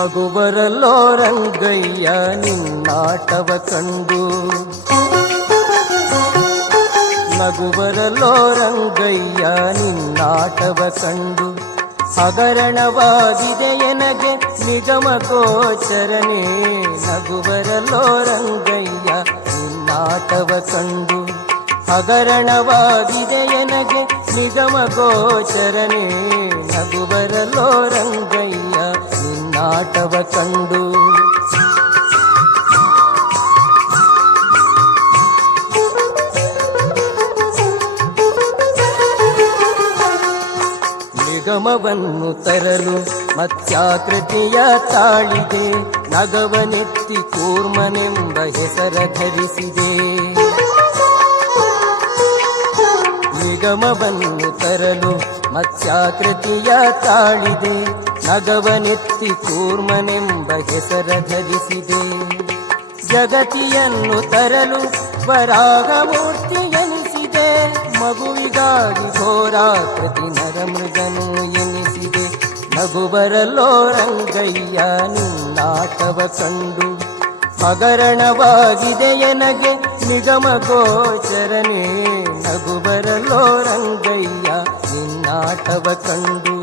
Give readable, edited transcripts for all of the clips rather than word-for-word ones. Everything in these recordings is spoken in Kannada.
ಮಗುವರಲ್ಲೋ ರಂಗಯ್ಯ ನಿನ್ನಾಟವ ಕಂಡು, ನಗುವರಲ್ಲೋ ರಂಗಯ್ಯ ನಿನ್ನಾಟವ ಕಂಡು. ಹಗರಣವಾಗಿದೆ ಎನಗೆ ನಿಗಮ ಗೋಚರನೇ, ನಗುವರಲ್ಲೋ ರಂಗಯ್ಯ ನಿನ್ನಾಟವ ಕಂಡು. ಹಗರಣವಾಗಿದೆ ಎನಗೆ ನಿಗಮ ಗೋಚರನೇ, ನಗುವರಲ್ಲೋ ರಂಗಯ್ಯ ನಿನ್ನಾಟವ ಕಂಡು. ನಿಗಮವನ್ನು ತರಲು ಮತ್ಸ್ಯಾಕೃತಿಯ ತಾಳಿದೆ, ನಗವನೆತ್ತಿ ಕೂರ್ಮನೆಂಬ ಹೆಸರ ಧರಿಸಿದೆ. ನಿಗಮವನ್ನು ತರಲು ಮತ್ಸ್ಯಾಕೃತಿಯ ತಾಳಿದೆ, ನಗವನೆತ್ತಿ ಕೂರ್ಮನೆಂಬ ಹೆಸರ ಧರಿಸಿದೆ. ಜಗತಿಯನ್ನು ತರಲು ವರಾಹಮೂರ್ತಿ ಎನಿಸಿದೆ, ಮಗುವಿಗಾಗಿ ಘೋರಾಕೃತಿ ನರಮೃಗನು ಎನಿಸಿದೆ. ನಗುವರಲ್ಲೋ ರಂಗಯ್ಯ ನಿನ್ನಾಟವ ಕಂಡು. ಹಗರಣವಾಗಿದೆ ಎನಗೆ ನಿಗಮ ಗೋಚರನೇ, ನಗುವರಲ್ಲೋ ರಂಗಯ್ಯ ನಿನ್ನಾಟವ ಕಂಡು.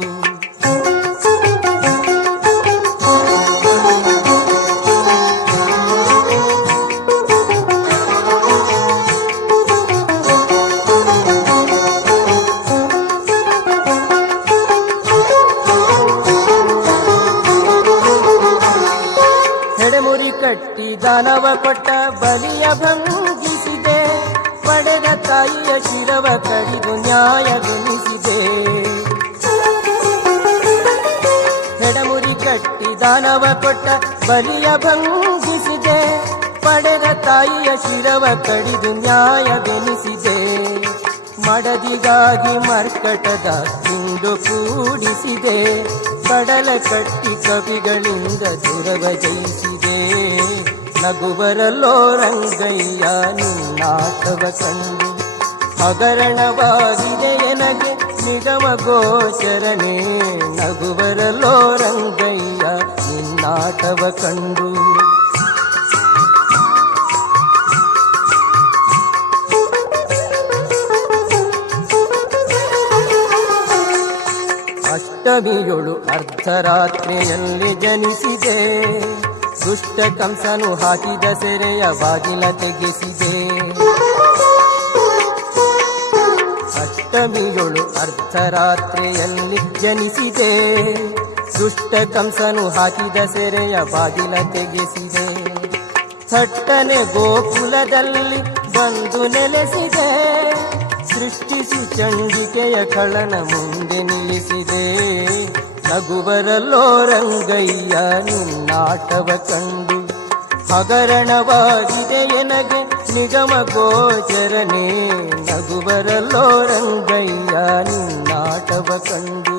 ಹೆಡೆಮುರಿ ಕಟ್ಟಿ ದಾನವ ಕೊಟ್ಟ ಬಲಿಯ ಭಂಗಿಸಿದೆ, ಪಡೆದ ತಾಯಿಯ ಶಿರವ ಕಡಿದು ನ್ಯಾಯವೆನಿಸಿದೆ. ಹೆಡೆಮುರಿ ಕಟ್ಟಿ ದಾನವ ಕೊಟ್ಟ ಬಲಿಯ ಭಂಗಿಸಿದೆ, ಪಡೆದ ತಾಯಿಯ ಶಿರವ ಕಡಿದು ನ್ಯಾಯವೆನಿಸಿದೆ. ಮಡದಿಗಾಗಿ ಮರ್ಕಟದ ಹಿಂಡು ಕೂಡಿಸಿದೆ, ಕಡಲ ಕಟ್ಟಿ ಕವಿಗಳಿಂದ ದುರವ ಜಯಿಸಿದೆ. ನಗುವರಲ್ಲೋ ರಂಗಯ್ಯ ನಿನ್ನಾಟವ ಕಂಡು. ಹಗರಣವಾಗಿದೆ ಎನಗೆ ನಿಗಮ ಗೋಚರನೇ, ನಗುವರಲ್ಲೋ ರಂಗಯ್ಯ ನಿನ್ನಾಟವ ಕಂಡು. ಅಷ್ಟಮಿಯೊಳು ಅರ್ಧರಾತ್ರಿಯಲ್ಲಿ ಜನಿಸಿದೆ, ದುಷ್ಟ ಕಂಸನು ಹಾಕಿದ ಸೆರೆಯ ಬಾಗಿಲ ತೆಗೆಸಿದೆ. ಅಷ್ಟಮಿಯೊಳು ಅರ್ಧರಾತ್ರಿಯಲ್ಲಿ ಜನಿಸಿದೆ, ದುಷ್ಟ ಕಂಸನು ಹಾಕಿದ ಸೆರೆಯ ಬಾಗಿಲ ತೆಗೆಸಿದೆ. ಥಟ್ಟನೆ ಗೋಕುಲದಲ್ಲಿ ಬಂದು ನೆಲೆಸಿದೆ, ಸೃಷ್ಟಿಸಿ ಚಂಡಿಕೆಯ ಕಳನ ಮುಂದೆ ನಿಲ್ಲಿಸಿದೆ. ನಗುವರಲ್ಲೋ ರಂಗಯ್ಯ ನಿನ್ನಾಟವ ಕಂಡು. ಹಗರಣವಾಗಿದೆ ಎನಗೆ ನಿಗಮ ಗೋಚರನೇ, ನಗುವರಲ್ಲೋ ರಂಗಯ್ಯ ನಿನ್ನಾಟವ ಕಂಡು.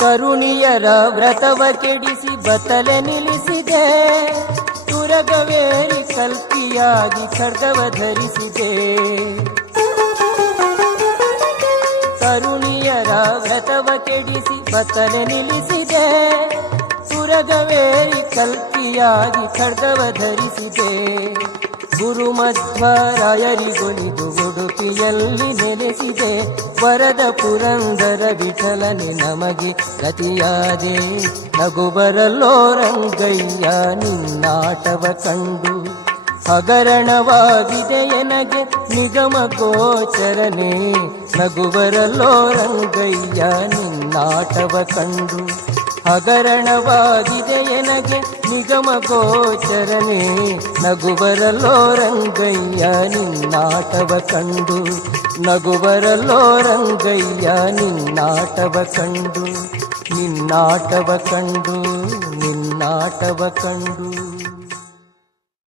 ಕರುಣಿಯರ ವ್ರತವ ಕೆಡಿಸಿ ಬತಲೆ ನಿಲ್ಲಿಸಿದೆ, ತುರಗವೇರಿ ಕಲ್ಪಿಯಾಗಿ ಖಡ್ಗವ ಧರಿಸಿದೆ. ಕರುಣಿಯರ ವ್ರತವ ಕೆಡಿಸಿ ಬತಲೆ ನಿಲ್ಲಿಸಿದೆ, ತುರಗವೇರಿ ಕಲ್ಪಿಯಾಗಿ ಖಡ್ಗವ ಧರಿಸಿದೆ. ಗುರುಮಧ್ವರಾಯರಿಗೊಲಿದು ಉಡುಪಿಯಲ್ಲಿ ನೆಲೆಸಿದೆ, ವರದ ಪುರಂದರ ವಿಠಲನೆ ನಮಗೆ ಗತಿಯಾದೆ. ನಗುವರಲ್ಲೋ ರಂಗಯ್ಯ ನಿನ್ನಾಟವ ಕಂಡು. ಹಗರಣವಾಗಿದೆ ಎನಗೆ ನಿಗಮ ಗೋಚರನೇ, ನಗುವರಲ್ಲೋ ರಂಗಯ್ಯ ನಿನ್ನಾಟವ ಕಂಡು. ಹಗರಣವಾಗಿದೆ ಎನಗೆ ನಿಗಮ ಗೋಚರನೇ, ನಗುವರಲ್ಲೋ ರಂಗಯ್ಯ ನಿನ್ನಾಟವ ಕಂಡು. ನಗುವರಲ್ಲೋ ರಂಗಯ್ಯ ನಿನ್ನಾಟವ ಕಂಡು. ನಿನ್ನಾಟವ ಕಂಡು, ನಿನ್ನಾಟವ ಕಂಡು.